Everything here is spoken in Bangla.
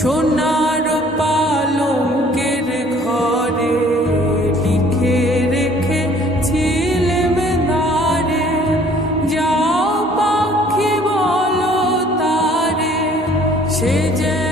সোনার পালঙ্কের ঘরে লিখে রেখেছিলেম নারে, যাও পাখি বলো তারে, সে যে